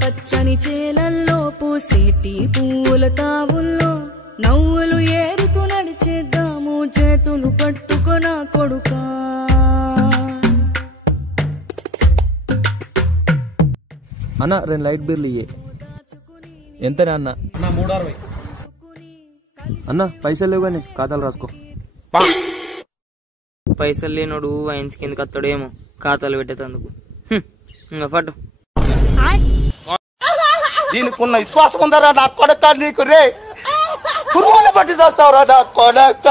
పచ్చని చేలల్లో పూసేటి పూల తావుల్లో నవ్వులు ఏరుతూ నడిచేద్దాము చేతులు పట్టుకొన కొడుకా. అన్న 2 లైట్ బీర్లు ఇయ్యే. ఎంతనే అన్న? 360. అన్న పైసలు లేవు కానీ ఖాతాలు రాసుకో. పైసలు లేనోడు వైన్స్ కిందకి అత్తడేమో ఖాతాలు పెట్టేందుకు. ఇంకా పట్టు. దీనికున్న విశ్వాసం ఉందరా నా కొడక, నీకు రే పురుగులు పట్టి చేస్తావురా నా కొడక.